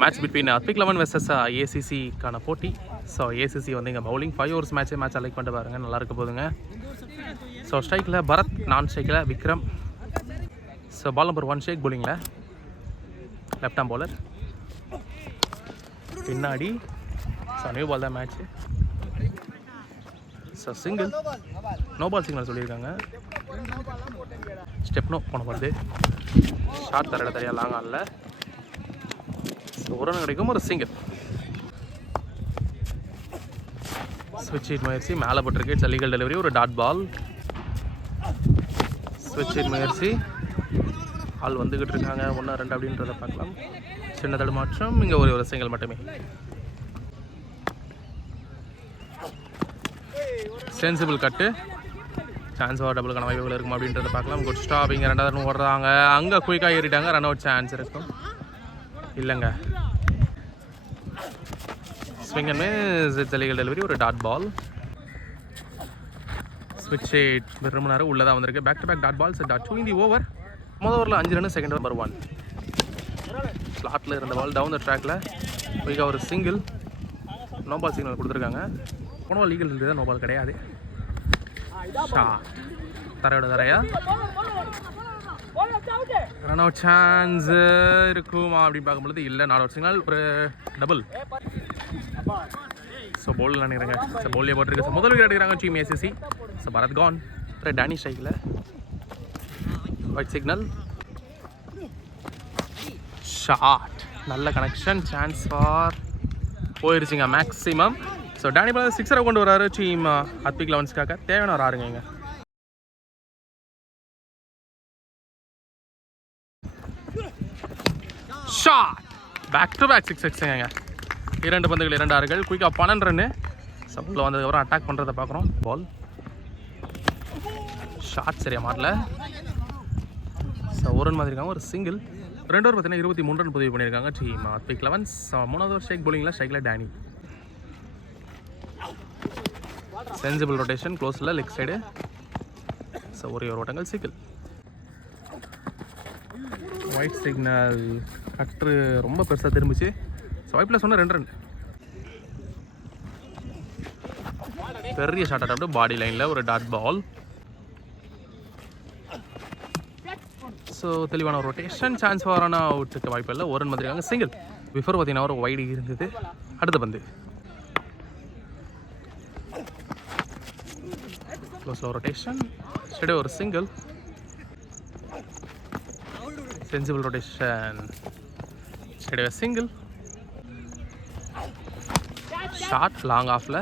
Match between Advik 11 versus ஏசிசிக்கான போட்டி. So ACC வந்து இங்கே பவுலிங் 5 ஓவர்ஸ் மேட்ச் செலக்ட் பண்ணிட்டு பாருங்க, நல்லா இருக்க போதுங்க. ஸோ ஸ்ட்ரைக்கில் பரத், நான் ஸ்ட்ரைக்கில் Vikram. So ball number 1 Shaik பவுலிங்கில், லெஃப்ட் ஆம் பவுலர் பின்னாடி. ஸோ நியூ பால் தான் match. So single, no ball signal சொல்லியிருக்காங்க. ஸ்டெப் நோ போன போது ஷார்ட் தர தெரியா, லாங் ஆனில். ஸோ ஒரு ரன் கிடைக்கும், ஒரு சிங்கிள். ஸ்விட்ச் ஹிட் முயற்சி மேலே போட்டிருக்கு, இட்ஸ் லீகல் டெலிவரி, ஒரு டாட் பால். ஸ்விட்ச் ஹிட் முயற்சி, ஆள் வந்துக்கிட்டு இருக்காங்க, 1-2 அப்படின்றத பார்க்கலாம். சின்ன தடுமாற்றம், இங்கே ஒரு சிங்கிள் மட்டுமே. சென்சிபிள் கட்டு, சான்ஸ் ஓவர் டபுளுக்கான வாய்ப்புகள் இருக்கும் அப்படின்றத பார்க்கலாம். குட் ஸ்டாப், இங்கே 2வது ரன் ஓடுறாங்க, அங்கே குயிக்காக ஏறிட்டாங்க, ரன் அவுட் சான்ஸ் இருக்கும். இல்லைங்க, swing and miss, it's legal delivery, ஒரு டாட் பால். ஸ்விட்ச் ஹிட் விரும்பினாரு, உள்ளே தான் வந்திருக்கு. Back to back dot balls, dot 2 in the over. முதல் ஓவரில் 5 ரன், செகண்ட் ஓவர் 1. ஸ்லாட்டில் இருந்த பால் டவுன் த ட்ராக்கில் குயிக்காக ஒரு சிங்கிள். நோ பால் சிக்னல் கொடுத்துருக்காங்க. போன பால் லீகல் இருந்தது, நோ பால் கிடையாது. தரையோட தரையா ரன் அவுட் சான்ஸ் இருக்குமா அப்படின்னு பார்க்கும்பொழுது இல்லை. 4 அவுட் சிக்னல், ஒரு டபுள். ஸோ பவுல் நினைக்கிறாங்க. ஸோ பவுலே போட்டிருக்கு. ஸோ முதல் விக்கெட் எடுக்கிறாங்க team ACC. So Bharat Khan, Danny ஸ்ட்ரைக்கில், ஒயிட் சிக்னல், ஷாட், நல்ல கனெக்ஷன், சான்ஸ் ஃபார் போயிருச்சுங்க மேக்ஸிமம். ஸோ டேனி பால் 6 கொண்டு வராரு டீம் அத்விக் 11ஸ்க்காக. தேவையான ஒரு ஆறுங்க இங்கே. ஷாட், பேக் டு பேக் 6 6ங்க. 2 பந்துகள் 2 ஆறுகள், குயிக்காக 12 ரன்னு. சப்பில் வந்ததுக்கப்புறம் அட்டாக் பண்ணுறதை பார்க்குறோம். பால் ஷாட் சரியாக மாறல. ஸோ ஒரு ரன் மாதிரி இருக்காங்க, ஒரு சிங்கிள். 2 ஓவர் பார்த்தீங்கன்னா 23 ரன் பதிவு பண்ணியிருக்காங்க டீம் அத்விக் 11. 3வது ஓவர் ஷேக் பவுலிங்கில், ஸ்ட்ரைக்கில் டேனி. சென்சிபிள் ரொட்டேஷன், க்ளோஸில் லெக் சைடு. ஸோ ஒரு ஓட்டங்கள், சிங்கிள். ஒயிட் சிக்னல் கட்ரு ரொம்ப பெருசாக திரும்பிச்சு. ஸோ வாய்ப்பில் சொன்ன 2 ரன். பெரிய ஷாட் அட்டம் பாடி லைனில், ஒரு டாட் பால். ஸோ தெளிவான ஒரு ரொட்டேஷன், சான்ஸ் ஃபாரான அவுட்டுக்கு வாய்ப்பு இல்லை. 1 ரன் வந்துருக்காங்க, சிங்கிள். பிஃபோர் பார்த்தீங்கன்னா ஒரு வைடு இருந்தது. அடுத்த பந்து க்ளோஸில் ரொட்டேஷன், ஸ்டெடி ஒரு single. Sensible rotation, steady single. Short long ஆஃபில்.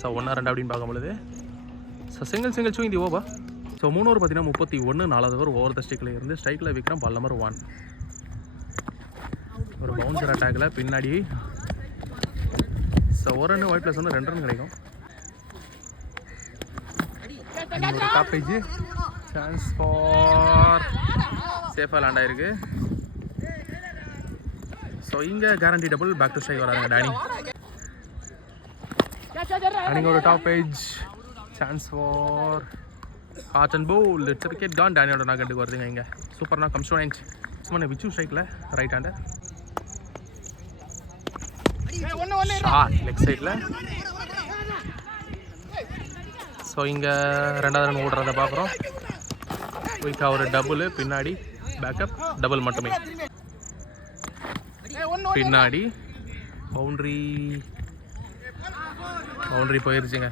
ஸோ 1-2 அப்படின்னு பார்க்கும்பொழுது ஸோ சிங்கிள் 2 இந்த ஓவர். ஸோ 3 ஓவர் பார்த்தீங்கன்னா 31. 4வது ஓவர் ஓவர் த ஸ்டிக்கில் இருந்து ஸ்ட்ரைக்கில் விக்ரம், பால் நம்பர் 1. ஒரு பவுன்சர் அட்டாக்கில் பின்னாடி. ஸோ ஒரு ரன், ஒயிட் ப்ளஸ் 2 ரன் கிடைக்கும். ஒரு டாப்பேஜ், சான்ஸ் ஃபார் சேஃபாக லேண்ட் ஆகிருக்கு. ஸோ இங்கே guarantee double, back to strike வராங்க டேனி. டேனிங்க ஒரு top edge, chance for hard and bowl, it's wicket gone. டேனியோட நாகட்டுக்கு வருதுங்க இங்கே. சூப்பர்னா கம்ஸ் டு 9. சும்மா விச்சு ஸ்ட்ரைக்கில் ரைட் ஹேண்டர். ஷாட் லெக் சைடில். ஸோ இங்கே 2வது ரன் ஓடுறத பார்க்குறோம். குயிக்காக ஒரு டபுள், பின்னாடி பேக்கப், டபுள் மட்டுமே. பின்னாடி பவுண்ட்ரி போயிருச்சுங்க.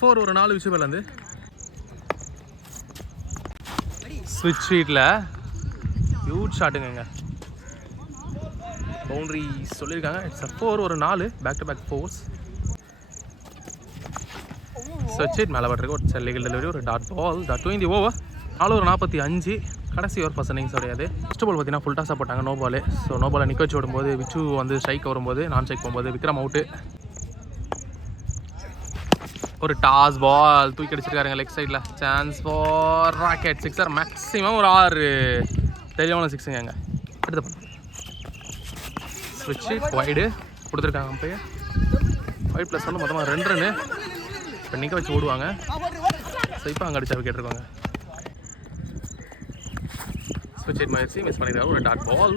4, ஒரு 4 விஷயம் வந்து ஸ்விட்ச் ஹீட்டில் ஹியூஜ் ஷாட்டுங்க. பவுண்ட்ரி சொல்லியிருக்காங்க. இட்ஸ் 4, ஒரு 4 பேக் டு பேக் 4s. ஸ்விட்ச் ஹீட் மேலே பட்டிருக்கு, ஒரு லீகல் டெலிவரி, ஒரு டாட் பால், டாட் 2 இந்த ஓவர். 4 ஒரு 45. கடைசி ஓவர் பர்சனிங்ஸ் உடையாது. ஃபஸ்ட் பால் பார்த்தீங்கன்னா ஃபுல் டாஸாக போட்டாங்க, நோ பால். ஸோ நோ பாலை நிற்க வச்சு விடும்போது விச்சு வந்து ஸ்ட்ரைக் வரும்போது, நான் ஸ்ட்ரைக் போகும்போது விக்ரம் அவுட்டு. ஒரு டாஸ் பால் தூக்கி அடிச்சிருக்காருங்க லெக் சைடில். சான்ஸ் ஃபார் ராக்கெட், 6 மேக்ஸிமம் ஒரு 6 தெளிவான 6ங்க. அடுத்த பண்ண ஸ்விட்ச் வைடு கொடுத்துருக்காங்க அம்பையர். ஒயிட் ப்ளஸ் வந்து மொத்தமாக 2 ரன்னு. இப்போ நிற்க வச்சு ஓடுவாங்க. ஸோ இப்போ அங்கே அடிச்சா விக்கெட் இருக்காங்க. ஸ்விட்ச் ஹிட் முயற்சி மிஸ் பண்ணிடுறாரு. ஒரு டாட் பால்,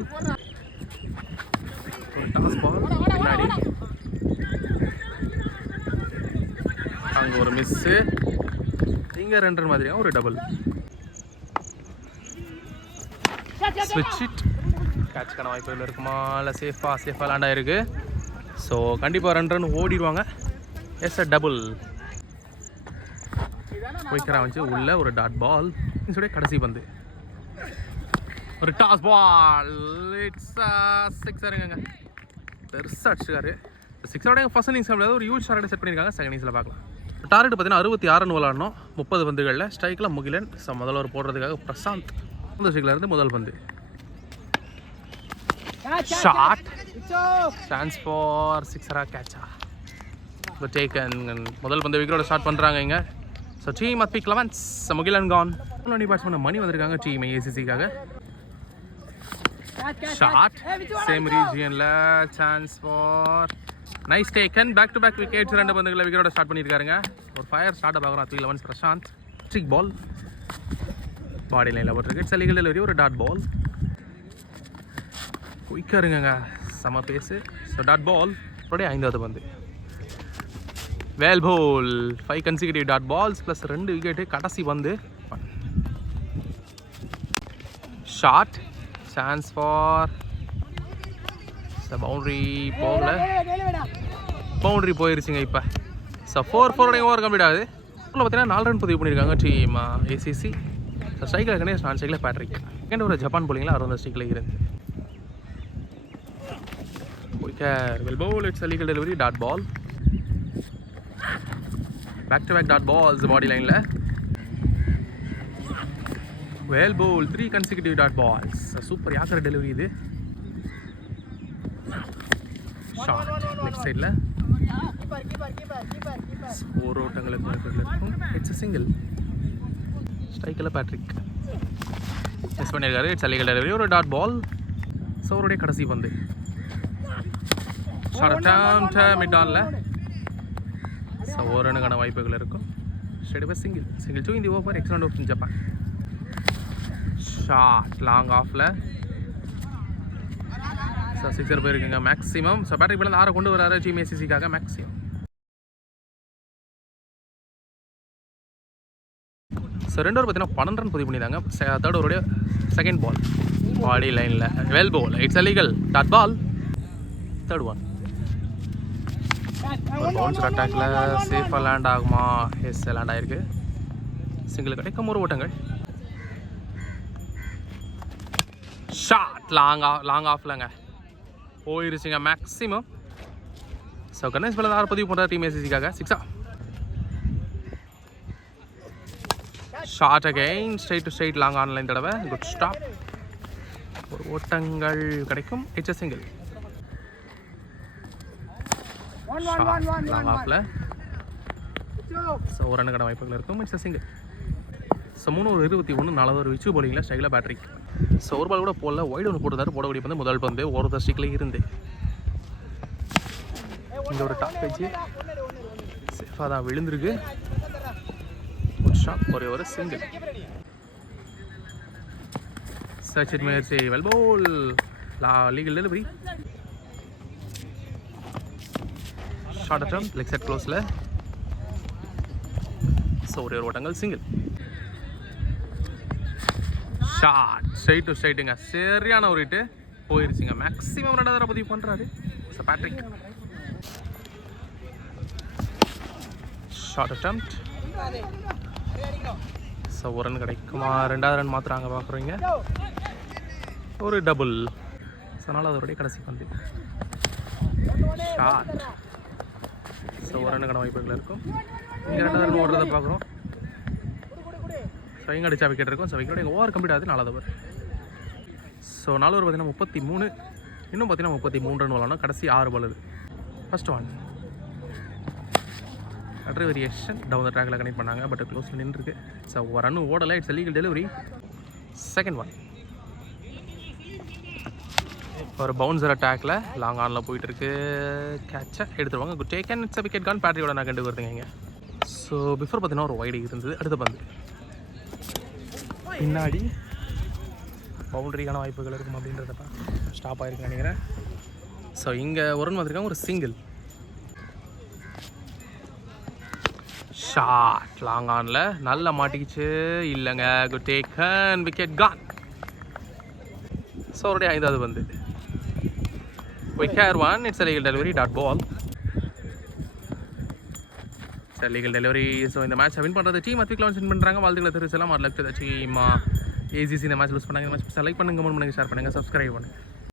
ஒரு டாஸ் பால் பின்னாடி, அங்கே ஒரு மிஸ்ஸு, இங்கே 2 ரன் மாதிரியாக ஒரு டபுள். ஸ்விட்ச் ஹிட், கேட்சுக்கான வாய்ப்புகள் இருக்குமா இல்லை சேஃபாக லேண்ட் ஆகிருக்கு. ஸோ கண்டிப்பாக 2 ரன் ஓடிடுவாங்க. Yes a double. குயிக்கராக வந்து உள்ள ஒரு டாட் பால். கடைசி பந்து ஒரு டாஸ் பால். இட்ஸ் சிக்ஸருங்க. பெருசாக அடிச்சிருக்காரு. சிக்ஸரோட ஃபர்ஸ்ட் இன்னிங்ஸ் ஒரு ஹியூஜ் டார்கெட் செட் பண்ணியிருக்காங்க. செகண்ட் இன்னிங்ஸில் பார்க்கலாம். டார்கெட் பார்த்தீங்கன்னா 66 ரன் விளாடணும் 30 பந்துகளில். ஸ்ட்ரைக்கில் முகிலன். ஸோ முதல்ல ஒரு போடுறதுக்காக பிரசாந்த் இந்த ஸ்ட்ரைக்கில் இருந்து முதல் பந்து. ஷாட், சான்ஸ் ஃபார் சிக்ஸரா கேட்சா டேக்கன். முதல் பந்து விக்கெட்டோட ஸ்டார்ட் பண்ணுறாங்க இங்கே. So team Athvik 11 Mugilan gone. Batsman Mani வந்திருக்காங்க டீம் ஏசிசிக்காக. ஷாட், சேம் ரீஜியனில், chance for nice taken. Back to back wickets. 2 பந்துகளை விக்கெட்டோட ஸ்டார்ட் பண்ணியிருக்காருங்க. ஒரு ஃபயர் ஸ்டார்ட்டை பார்க்குறோம். அத் 11 பிரசாந்த். ஸ்ட்ரிக் பால் பாடி லைனில் போட்டிருக்கு. சலிகள் டெலிவரி, ஒரு டாட் பால். குயிக்காக இருங்க, செம பேஸு. So dot ball. அப்படியே 5வது பந்து well bowl. 5 consecutive dot balls plus 2 wicket. கடைசி பந்து ஷாட், சான்ஸ் ஃபார் பவுண்ட்ரி. போகல, பவுண்ட்ரி போயிருச்சுங்க இப்போ. ஸோ 4 ஓவர் கம்ப்ளீட் ஆகுது. பார்த்தீங்கன்னா 4 ரன் பதிவு பண்ணியிருக்காங்க டீம் ஏசிசி. ஸோ ஸ்ட்ரைக்கில் கணேஷ், நான் ஸ்ட்ரைக்கில் பேட்ரிக். செகண்ட் ஒரு ஜப்பான் போலிங்கில் 60 ஸ்ட்ரைக்கில் இருந்து. Well bowl. It's legal delivery, dot ball. Back to back dot balls body லைனில். Well bowl. 3 consecutive dot balls. Super yorker delivery இது. ஷாட் லெஃப்ட் சைடில். 4 ஓட்டங்களுக்கு இருக்கும். It's single. ஸ்ட்ரைக்கில் பேட்ரிக் மிஸ் பண்ணியிருக்காரு. இட்ஸ் லீகல் டெலிவரி, ஒரு டாட் பால். ஸோ அவருடைய கடைசி பந்து ஷார்ட் மிட் ஆனில். ஸோ ஒரு ரனுக்கான வாய்ப்புகள் இருக்கும். ஸ்ட்ரெயிட் பை சிங்கிள் 2 இந்த over. Excellent off Japan. Shot long ஆஃபில். ஸோ 6 போயிருக்குங்க மேக்ஸிமம். ஸோ பேட்ரிக் பிள்ளை 6 கொண்டு வராரு டீம் ஏசிசிக்காக மேக்ஸிமம். ஸோ 2 ஓவர் பார்த்தீங்கன்னா 12 ரன் பதிவு பண்ணியிருந்தாங்க. 3rd ஓவருடைய செகண்ட் பால் பாடி லைனில். Well ball. It's legal dot ball. 3rd one. ஒரு பவுன்சர் அட்டாக்ல சேஃபாக லேண்ட் ஆகுமா? எஸ், லேண்ட் ஆகிருக்கு. சிங்கிள் கிடைக்கும் 1 ஓட்டங்கள். ஷாட் லாங் ஆஃப்லங்க போயிருச்சுங்க மேக்ஸிமம். ஸோ கணேஷ் பிள்ளை 6 பதிவு பண்ணுறாரு டீம் ஏசிசிக்காக. 6 shot again straight to straight long online தடவை. Good stop. ஒரு ஓட்டங்கள் கிடைக்கும். It's single. லாங் ஆஃபில். ஸோ ஒரு ரன்னுக்கான வாய்ப்புகள் இருக்கும். It's single. So 3 over 21 4 over Vichu போலிங்கில் ஸ்ட்ரைக்கில் பேட்ரிக். ஸோ ஒரு பால் கூட போடல. ஒய்டு ஒன்று போட்டுருந்தாரு. போடக்கூடிய பந்து முதல் பந்து ஒரு ஸ்டிக்கில் இருந்து. இந்த ஒரு டாப் வச்சு சேஃபாக தான் விழுந்திருக்கு. Good shot. ஒரே ஒரு சிங்கிள். சர்ச் இட் முயற்சி. Well bowl. Legal delivery. Short அட்டம் லெக் செட் க்ளோஸில். ஸோ ஒரே ஒரு ஓட்டங்கள் சிங்கிள். ஷாட் ஸ்ட்ரைட் டு ஸ்ட்ரைட்டுங்க. சரியான ஒரு ஹிட்டு போயிருச்சுங்க. மேக்ஸிமம் 2 தடவை பதிவு பண்ணுறாரு. So Patrick. ஷார்ட் அட்டம். ஸோ ஒரு ரன் கிடைக்குமா? 2வது ரன் மாற்றுறாங்க பார்க்குறீங்க. ஒரு டபுள். ஸோ 4வது கடைசி பந்து ஷாட். ஸோ ஒரு ரன்னுக்கான வாய்ப்புகள் இருக்கும். இங்கே 2வது ரன் ஓடுறதை பார்க்குறோம். ஸோ இங்கே அடிச்சா விக்கெட் இருக்கும். ஸோ விக்கெட் எங்கள் ஓவர் கம்ப்ளீட் ஆகுது. 4வது ஓவர். ஸோ 4 ஓவர் பார்த்தீங்கன்னா 33. இன்னும் பார்த்தீங்கன்னா 33 ரன் விளாடணும். கடைசி 6 பால். ஃபர்ஸ்ட் ஒன் அட்ரி வேரியேஷன் டவுன் த ட்ராக்கில் கனெக்ட் பண்ணாங்க. பட் க்ளோஸில் நின்றுருக்கு. ஸோ ஒரு ரன் ஓடலை. It's legal delivery. Second one ஒரு பவுன்சர் அட்டாக்ல லாங் ஆனில் போயிட்டுருக்கு. கேட்சை எடுத்துருவாங்க. Good taken. It's wicket gone. பேட்ரியோட நான் கண்டு வருதுங்க இங்கே. ஸோ பிஃபோர் பார்த்தீங்கன்னா ஒரு வைடு இருந்தது. அடுத்த பந்து பின்னாடி பவுண்டரிக்கான வாய்ப்புகள் இருக்கும் அப்படின்றத ஸ்டாப் ஆகிருக்குன்னு நினைக்கிறேன். ஸோ இங்கே ஒரு ரன் வந்திருக்காங்க, ஒரு சிங்கிள் ஷாட் லாங் ஆனில் நல்லா மாட்டிக்கிச்சு. இல்லைங்க, good taken, wicket gone. So அவருடைய 5வது பந்து. Wicket one, it's legal delivery, dot ball. Legal delivery. So இந்த மேட்ச் வின் பண்ணுறது டீம் அத்விக் லெவன்ஸ் வின் பண்ணுறாங்க. வாழ்த்துக்களை தெரிவிச்சலாம். Luck to the team. ACC இந்த மேட்ச் லூஸ் பண்ணாங்க. இந்த மேட்ச் லைக் பண்ணுங்கள், கமெண்ட் பண்ணுங்கள், ஷேர் பண்ணுங்கள், சப்ஸ்கிரைப் பண்ணுங்கள்.